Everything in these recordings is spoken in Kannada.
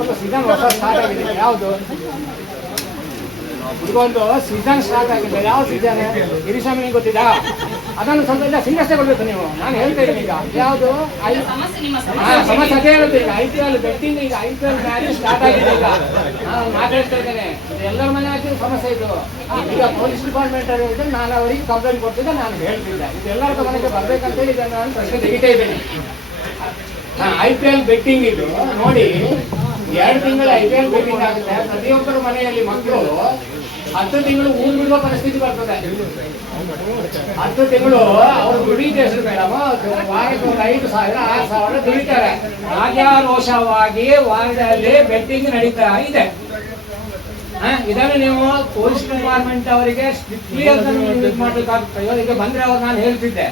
ಒಂದು ಸೀಸನ್ ಹೊಸ ಸ್ಟಾರ್ಟ್ ಆಗಿದೆ. ಯಾವುದು? ಇದೊಂದು ಸೀಸನ್ ಸ್ಟಾರ್ಟ್ ಆಗಿದೆ. ಯಾವ ಸೀಸನ್ ಗಿರಿಸ್ವಾಮಿ ಗೊತ್ತಿದಾ? ಅದನ್ನು ಸ್ವಲ್ಪ ಇಲ್ಲ ಸಿಂಗಷ್ಟೇ ಕೊಡ್ಬೇಕು ನೀವು. ನಾನು ಹೇಳ್ತಾ ಇದ್ದೀನಿ ಈಗ. ಯಾವುದು? ಸಮಸ್ಯೆ ಅದೇ ಹೇಳುತ್ತೆ ಈಗ. ಐ ಪಿ ಎಲ್ ಬೆಟ್ಟಿಂಗ್ ಈಗ I P L match start ಆಗಿದೆ ಈಗ. ನಾನು ಮಾತಾಡ್ತಾ ಇದ್ದೇನೆ. ಎಲ್ಲರ ಮನೆ ಹಾಕಿದ ಸಮಸ್ಯೆ ಇದು. ಈಗ ಪೊಲೀಸ್ ಡಿಪಾರ್ಟ್ಮೆಂಟ್ ಹೇಳಿದ್ರೆ ನಾನು ಅವರಿಗೆ ಕಂಪ್ಲೇಂಟ್ ಕೊಡ್ತಿದ್ದೆ ನಾನು ಹೇಳ್ತಿದ್ದೆ. ಇದು ಎಲ್ಲರ ಗಮನಕ್ಕೆ ಬರ್ಬೇಕಂತೇಳಿ ಇದನ್ನು ನಾನು ಪ್ರಶ್ನೆ ತೆಗಿತಾ ಇದ್ದೇನೆ. ಐ ಪಿ ಎಲ್ ಬೆಟ್ಟಿಂಗ್ ಇದು. ನೋಡಿ ಎರಡು ತಿಂಗಳು ಐ ಪಿ ಎಲ್ ಬೆಟ್ಟಿಂಗ್ ಆಗುತ್ತೆ ಪ್ರತಿಯೊಬ್ಬರ ಮನೆಯಲ್ಲಿ ಮಕ್ಕಳು ಹತ್ತು ತಿಂಗಳು ಊರು ಬಿಡುವ ಪರಿಸ್ಥಿತಿ ಬರ್ತದೆ. ಹತ್ತು ತಿಂಗಳು ಅವ್ರು ದುಡಿದ ಹೆಸರು ಮೇಡಮ್. ವಾರಕ್ಕೆ ಒಂದು ಐದು ಸಾವಿರ, ಆರು ಸಾವಿರ ದುಡಿತಾರೆ. ರಾಜಾರೋಷವಾಗಿ ವಾರದಲ್ಲಿ ಬೆಟ್ಟಿಂಗ್ ನಡೀತಾ ಇದೆ. ಇದನ್ನು ನೀವು ಪೊಲೀಸ್ ಡಿಪಾರ್ಟ್ಮೆಂಟ್ ಅವರಿಗೆ ಸ್ಟ್ರಿಕ್ಟ್ಲಿ ಇದು ಮಾಡ್ಬೇಕಾಗ್ತದೆ ಈಗ ಬಂದ್ರೆ ಅವ್ರು ನಾನು ಹೇಳ್ತಿದ್ದೆ?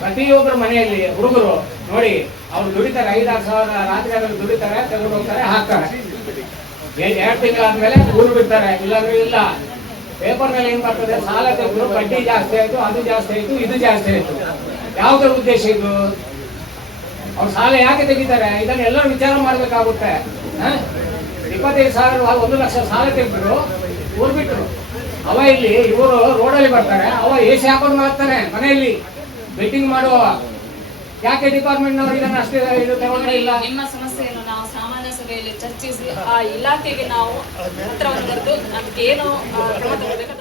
ಪ್ರತಿಯೊಬ್ಬರ ಮನೆಯಲ್ಲಿ ಹುಡುಗರು ನೋಡಿ, ಅವ್ರು ದುಡಿತಾರೆ, ಐದಾರು ಸಾವಿರ ರಾತ್ರಿ ದುಡಿತಾರೆ ತಗೊಂಡು ಹೋಗ್ತಾರೆ, ಹಾಕ್ತಾರೆ. ಎರಡು ತಿಂಗಳಾದ್ಮೇಲೆ ಊರು ಬಿಡ್ತಾರೆ, ಇಲ್ಲಾಂದ್ರೆ ಇಲ್ಲ. ಪೇಪರ್ ಮೇಲೆ ಏನ್ ಬರ್ತದೆ? ಸಾಲ ತೆಗೆದ್ರು ಬಡ್ಡಿ ಜಾಸ್ತಿ ಆಯ್ತು, ಅದು ಜಾಸ್ತಿ ಆಯ್ತು, ಇದು ಜಾಸ್ತಿ ಆಯ್ತು. ಯಾವ ಉದ್ದೇಶ ಇದು? ಅವ್ರು ಸಾಲ ಯಾಕೆ ತೆಗಿತಾರೆ? ಇದನ್ನ ಎಲ್ಲರೂ ವಿಚಾರ ಮಾಡ್ಬೇಕಾಗುತ್ತೆ? ಇಪ್ಪತ್ತೈದು ಸಾವಿರ ಒಂದು ಲಕ್ಷ ಸಾಲ ತೆಗೆದ್ರು, ಊರು ಬಿಟ್ರು. ಅವ ಇಲ್ಲಿ ಇವರು ರೋಡಲ್ಲಿ ಬರ್ತಾರೆ, ಅವ ಎ ಸಿ ಹಾಕೊಂಡು ಮಾಡ್ತಾನೆ ಮನೆಯಲ್ಲಿ. ಬೆಟ್ಟಿಂಗ್ ಮಾಡುವ. ಯಾಕೆ ಡಿಪಾರ್ಟ್ಮೆಂಟ್ ನವರು ಇದನ್ನ ಅಷ್ಟೇ ಇದು ಇಲ್ಲ? ನಿಮ್ಮ ಸಮಸ್ಯೆಯನ್ನು ನಾವು ಸಾಮಾನ್ಯ ಸಭೆಯಲ್ಲಿ ಚರ್ಚಿಸಿ ಆ ಇಲಾಖೆಗೆ ನಾವು ಪತ್ರವನ್ನು ಬರೆದು ಅದಕ್ಕೆ ಏನು ಕ್ರಮ ತಗೊಳ್ಬೇಕು